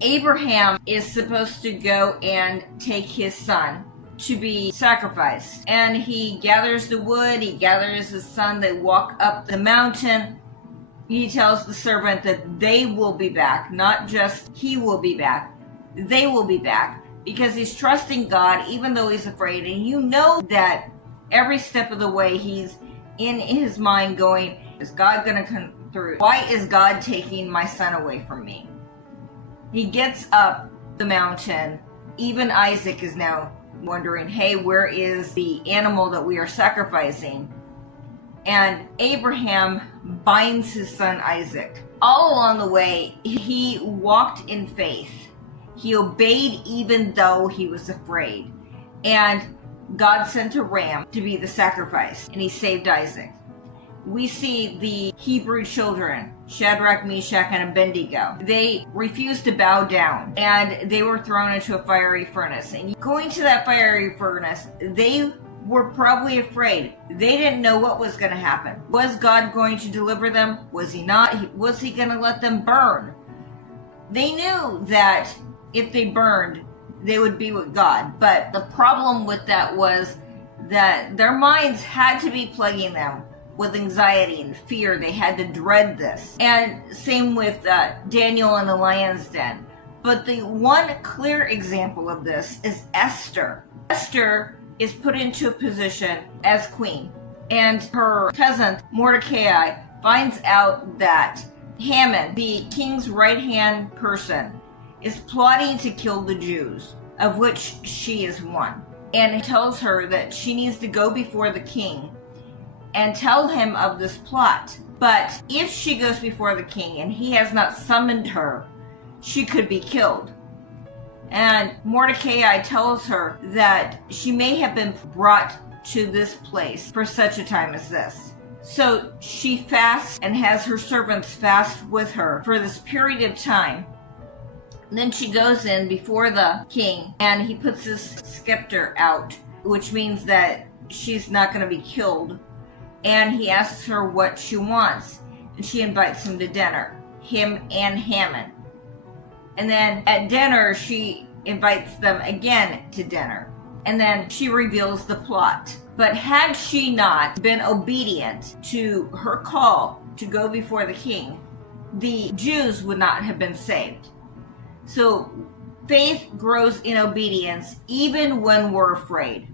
Abraham is supposed to go and take his son to be sacrificed. And he gathers the wood, he gathers his son, they walk up the mountain. He tells the servant that they will be back, not just he will be back. They will be back because he's trusting God even though he's afraid. And you know that every step of the way he's in his mind going, is God going to come through? Why is God taking my son away from me? He gets up the mountain. Even Isaac is now wondering, hey, where is the animal that we are sacrificing? And Abraham binds his son Isaac. All along the way, he walked in faith. He obeyed even though he was afraid. And God sent a ram to be the sacrifice, and he saved Isaac. We see the Hebrew children, Shadrach, Meshach, and Abednego. They refused to bow down, and they were thrown into a fiery furnace. And going to that fiery furnace, they were probably afraid. They didn't know what was going to happen. Was God going to deliver them? Was he not? Was he going to let them burn? They knew that if they burned, they would be with God. But the problem with that was that their minds had to be plaguing them with anxiety and fear. They had to dread this. And same with Daniel in the lion's den. But the one clear example of this is Esther. Esther is put into a position as queen, and her cousin Mordecai finds out that Haman, the king's right-hand person, is plotting to kill the Jews, of which she is one. And he tells her that she needs to go before the king and tell him of this plot. But if she goes before the king and he has not summoned her, she could be killed. And Mordecai tells her that she may have been brought to this place for such a time as this. So she fasts and has her servants fast with her for this period of time. Then she goes in before the king and he puts this scepter out, which means that she's not going to be killed. And he asks her what she wants, and she invites him to dinner, him and Haman. And then at dinner, she invites them again to dinner. And then she reveals the plot. But had she not been obedient to her call to go before the king, the Jews would not have been saved. So faith grows in obedience even when we're afraid.